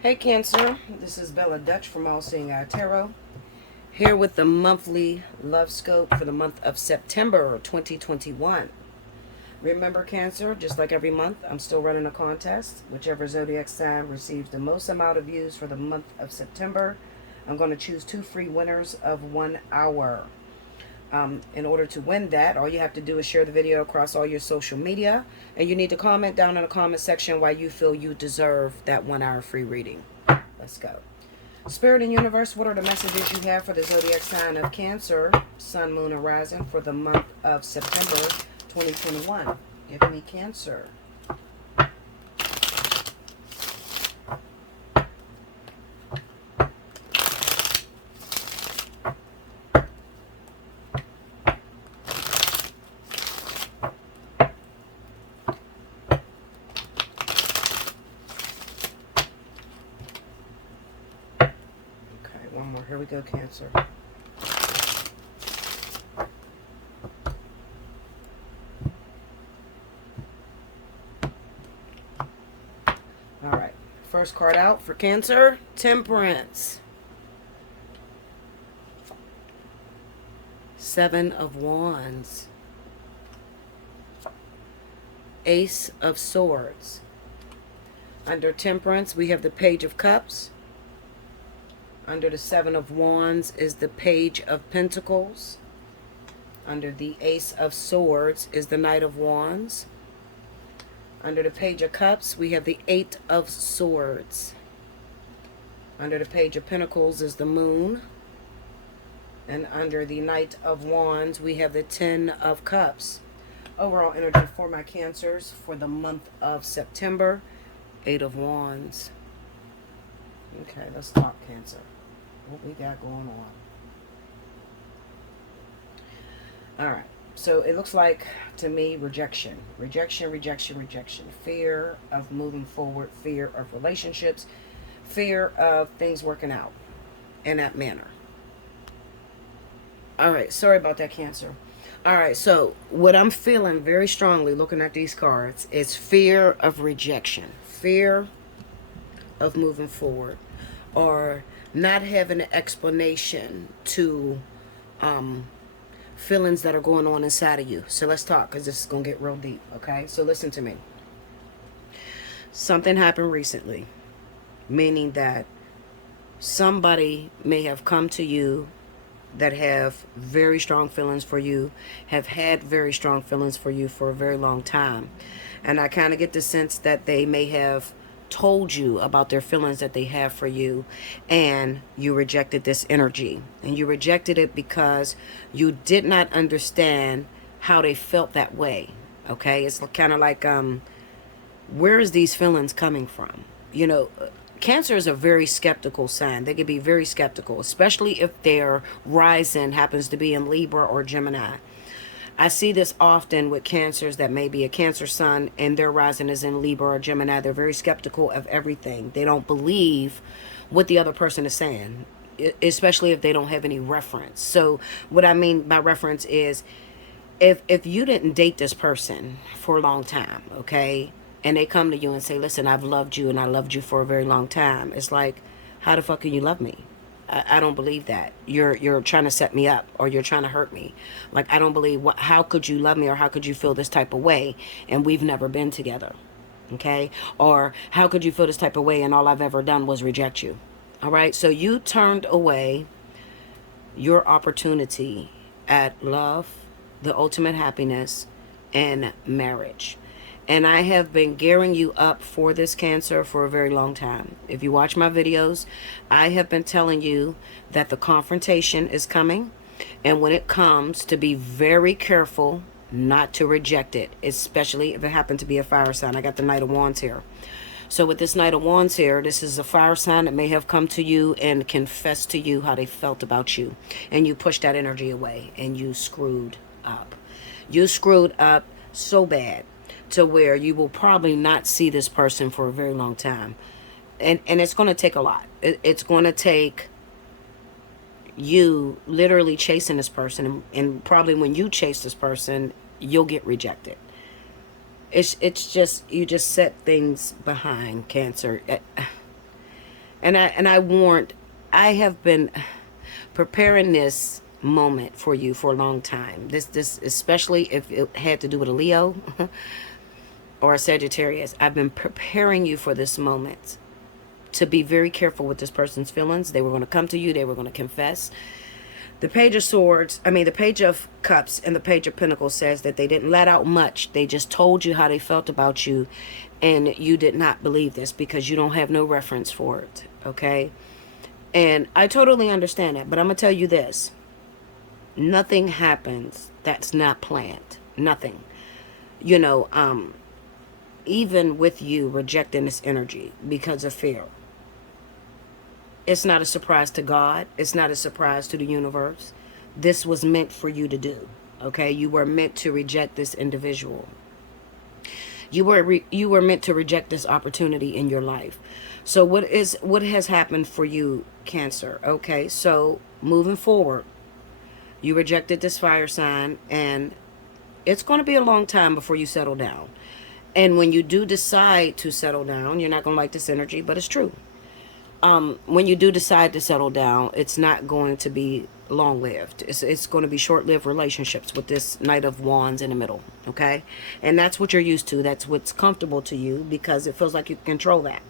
Hey Cancer, this is Bella Dutch from Allseeingeyetarot, here with the monthly love scope for the month of September 2021. Remember Cancer, just like every month, I'm still running a contest. Whichever zodiac sign receives the most amount of views for the month of September, I'm going to choose 2 free winners of 1 hour. In order to win that, all you have to do is share the video across all your social media, and you need to comment down in the comment section why you feel you deserve that 1 hour free reading. Let's go. Spirit and universe, what are the messages you have for the zodiac sign of Cancer, Sun, Moon, and Rising for the month of September 2021? Give me Cancer. One more. Here we go, Cancer. All right. First card out for Cancer, Temperance. 7 of Wands. Ace of Swords. Under Temperance, we have the Page of Cups. Under the 7 of Wands is the Page of Pentacles. Under the Ace of Swords is the Knight of Wands. Under the Page of Cups, we have the 8 of Swords. Under the Page of Pentacles is the Moon. And under the Knight of Wands, we have the 10 of Cups. Overall energy for my Cancers for the month of September, 8 of Wands. Okay, let's talk Cancer. What we got going on? All right. So it looks like, to me, rejection. Rejection, rejection, rejection. Fear of moving forward. Fear of relationships. Fear of things working out in that manner. All right. Sorry about that, Cancer. All right. So what I'm feeling very strongly looking at these cards is fear of rejection. Fear of moving forward. Or not having an explanation to feelings that are going on inside of you. So let's talk, because this is going to get real deep, okay? So listen to me. Something happened recently, meaning that somebody may have come to you that have very strong feelings for you, have had very strong feelings for you for a very long time. And I kind of get the sense that they may have told you about their feelings that they have for you, and you rejected this energy. And you rejected it because you did not understand how they felt that way. Okay, it's kind of like where is these feelings coming from? You know, Cancer is a very skeptical sign. They can be very skeptical, especially if their rising happens to be in Libra or Gemini. I see this often with Cancers that may be a Cancer sun and their rising is in Libra or Gemini. They're very skeptical of everything. They don't believe what the other person is saying, especially if they don't have any reference. So what I mean by reference is, if you didn't date this person for a long time, okay, and they come to you and say, listen, I've loved you and I loved you for a very long time. It's like, how the fuck can you love me? I don't believe that. You're trying to set me up, or you're trying to hurt me. Like, I don't believe, how could you love me, or how could you feel this type of way and we've never been together? Okay? Or how could you feel this type of way and all I've ever done was reject you? All right? So you turned away your opportunity at love, the ultimate happiness, and marriage. And I have been gearing you up for this, Cancer, for a very long time. If you watch my videos, I have been telling you that the confrontation is coming. And when it comes, to be very careful not to reject it, especially if it happened to be a fire sign. I got the Knight of Wands here. So with this Knight of Wands here, this is a fire sign that may have come to you and confessed to you how they felt about you. And you pushed that energy away and you screwed up. You screwed up so bad to where you will probably not see this person for a very long time. And it's going to take a lot. It's going to take you literally chasing this person. And probably when you chase this person, you'll get rejected. It's just, you just set things behind, Cancer. And I warned, I have been preparing this moment for you for a long time. This especially if it had to do with a Leo or a Sagittarius. I've been preparing you for this moment to be very careful with this person's feelings. They were going to come to you, they were going to confess. The Page of Swords, I mean, the Page of Cups and the Page of Pentacles says that they didn't let out much. They just told you how they felt about you, and you did not believe this because you don't have no reference for it, okay? And I totally understand that, but I'm going to tell you this. Nothing happens that's not planned. Nothing. You know, even with you rejecting this energy because of fear, it's not a surprise to God. It's not a surprise to the universe. This was meant for you to do. Okay? You were meant to reject this individual. You were meant to reject this opportunity in your life. So what has happened for you, Cancer? Okay? So moving forward, you rejected this fire sign, and it's going to be a long time before you settle down. And when you do decide to settle down, you're not going to like this energy, but it's true. When you do decide to settle down, it's not going to be long-lived. It's going to be short-lived relationships with this Knight of Wands in the middle, okay? And that's what you're used to. That's what's comfortable to you because it feels like you can control that.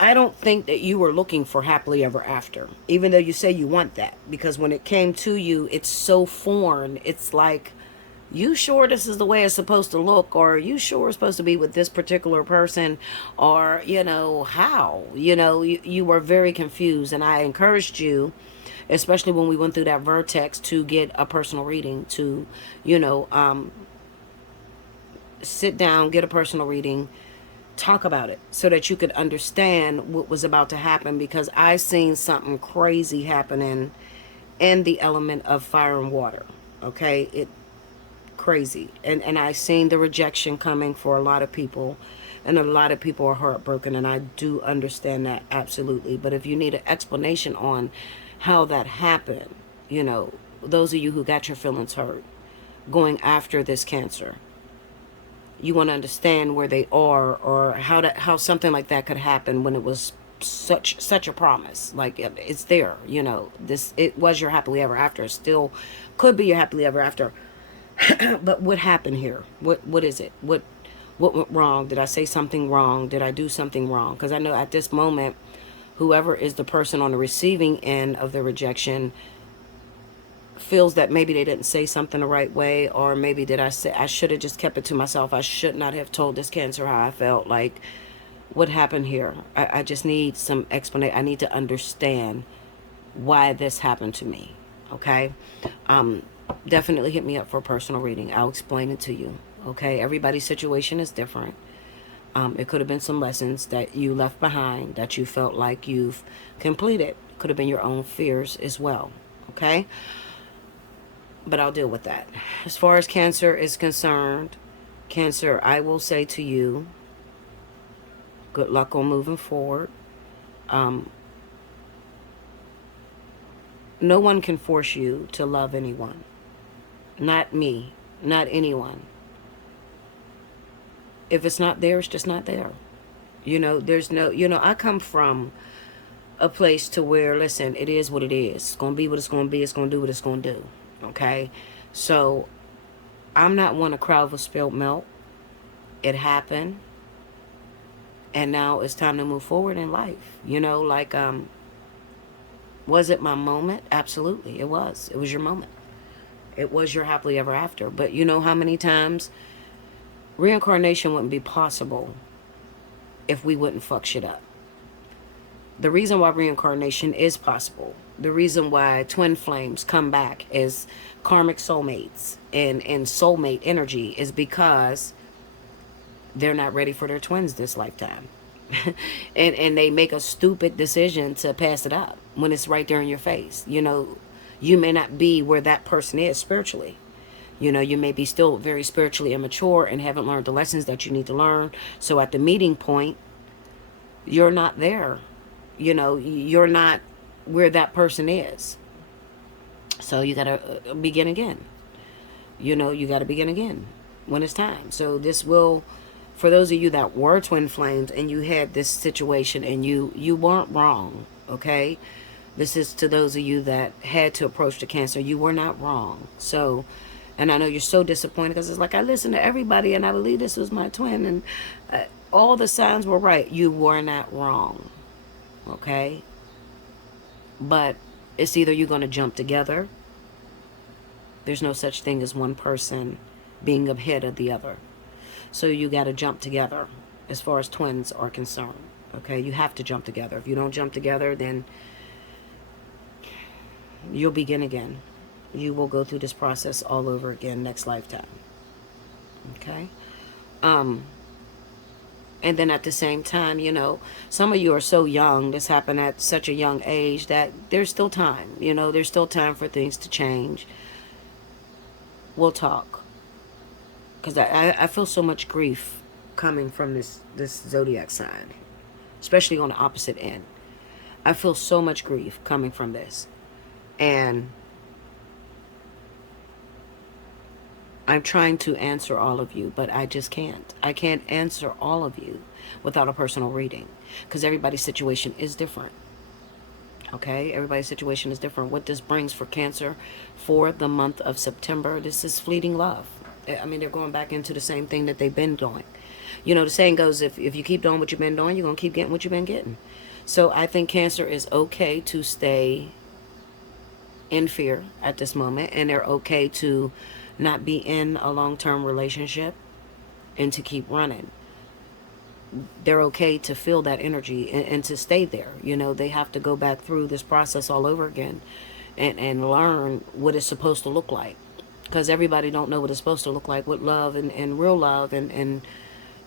I don't think that you were looking for happily ever after, even though you say you want that, because when it came to you, it's so foreign. It's like, you sure this is the way it's supposed to look, or are you sure it's supposed to be with this particular person, or how you were very confused. And I encouraged you, especially when we went through that vertex, to get a personal reading, to sit down, get a personal reading, talk about it so that you could understand what was about to happen, because I seen something crazy happening in the element of fire and water. Okay, it crazy. And I seen the rejection coming for a lot of people, and a lot of people are heartbroken, and I do understand that absolutely. But if you need an explanation on how that happened, those of you who got your feelings hurt going after this Cancer, you want to understand where they are, or how something like that could happen when it was such a promise. Like, it's there, it was your happily ever after. It still could be your happily ever after. But what happened here? What is it? What went wrong? Did I say something wrong? Did I do something wrong? Because I know at this moment, whoever is the person on the receiving end of the rejection feels that maybe they didn't say something the right way, or maybe I should have just kept it to myself. I should not have told this Cancer how I felt. Like, what happened here? I just need some explanation. I need to understand why this happened to me. Okay? Definitely hit me up for a personal reading. I'll explain it to you. Okay? Everybody's situation is different. It could have been some lessons that you left behind that you felt like you've completed. Could have been your own fears as well. Okay? But I'll deal with that. As far as Cancer is concerned, Cancer, I will say to you, good luck on moving forward. No one can force you to love anyone. Not me. Not anyone. If it's not there, it's just not there. There's no, I come from a place to where, listen, it is what it is. It's going to be what it's going to be. It's going to do what it's going to do. Okay? So, I'm not one to cry over spilled milk. It happened. And now it's time to move forward in life. Was it my moment? Absolutely, it was. It was your moment. It was your happily ever after. But you know how many times reincarnation wouldn't be possible if we wouldn't fuck shit up. The reason why reincarnation is possible, the reason why twin flames come back as karmic soulmates and soulmate energy, is because they're not ready for their twins this lifetime. and they make a stupid decision to pass it up when it's right there in your face. You may not be where that person is spiritually. You may be still very spiritually immature and haven't learned the lessons that you need to learn. So at the meeting point, you're not there. You're not where that person is. So you got to begin again. You got to begin again when it's time. So this will for those of you that were twin flames and you had this situation and you weren't wrong, okay? This is to those of you that had to approach the Cancer. You were not wrong. So, and I know you're so disappointed because it's like, I listened to everybody and I believe this was my twin and all the signs were right. You were not wrong, okay? But it's either you're going to jump together. There's no such thing as one person being ahead of the other. So you got to jump together as far as twins are concerned, okay? You have to jump together. If you don't jump together, then you'll begin again. You will go through this process all over again next lifetime, okay? And then at the same time, you know, some of you are so young, this happened at such a young age, that there's still time. You know, there's still time for things to change. We'll talk. Because I feel so much grief coming from this zodiac sign, especially on the opposite end. I feel so much grief coming from this. And I'm trying to answer all of you, but I just can't. I can't answer all of you without a personal reading, because everybody's situation is different. Okay? Everybody's situation is different. What this brings for Cancer for the month of September, this is fleeting love. I mean, they're going back into the same thing that they've been doing. You know, the saying goes, if you keep doing what you've been doing, you're going to keep getting what you've been getting. So I think Cancer is okay to stay in fear at this moment, and they're okay to not be in a long-term relationship and to keep running. They're okay to feel that energy and to stay there. You know, they have to go back through this process all over again and learn what it's supposed to look like, because everybody don't know what it's supposed to look like with love and real love and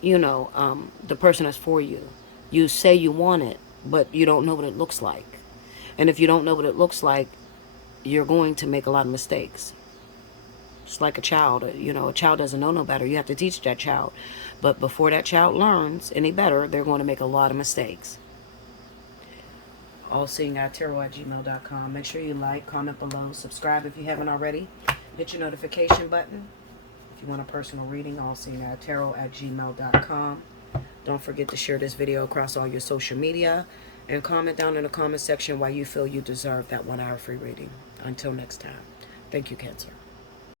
you know, the person that's for you. You say you want it, but you don't know what it looks like. And if you don't know what it looks like, you're going to make a lot of mistakes. It's like a child. You know, a child doesn't know no better. You have to teach that child. But before that child learns any better, they're going to make a lot of mistakes. Allseeingeyetarot@gmail.com. Make sure you like, comment below, subscribe if you haven't already. Hit your notification button. If you want a personal reading, allseeingeyetarot@gmail.com. Don't forget to share this video across all your social media. And comment down in the comment section why you feel you deserve that 1 hour free reading. Until next time. Thank you, Cancer.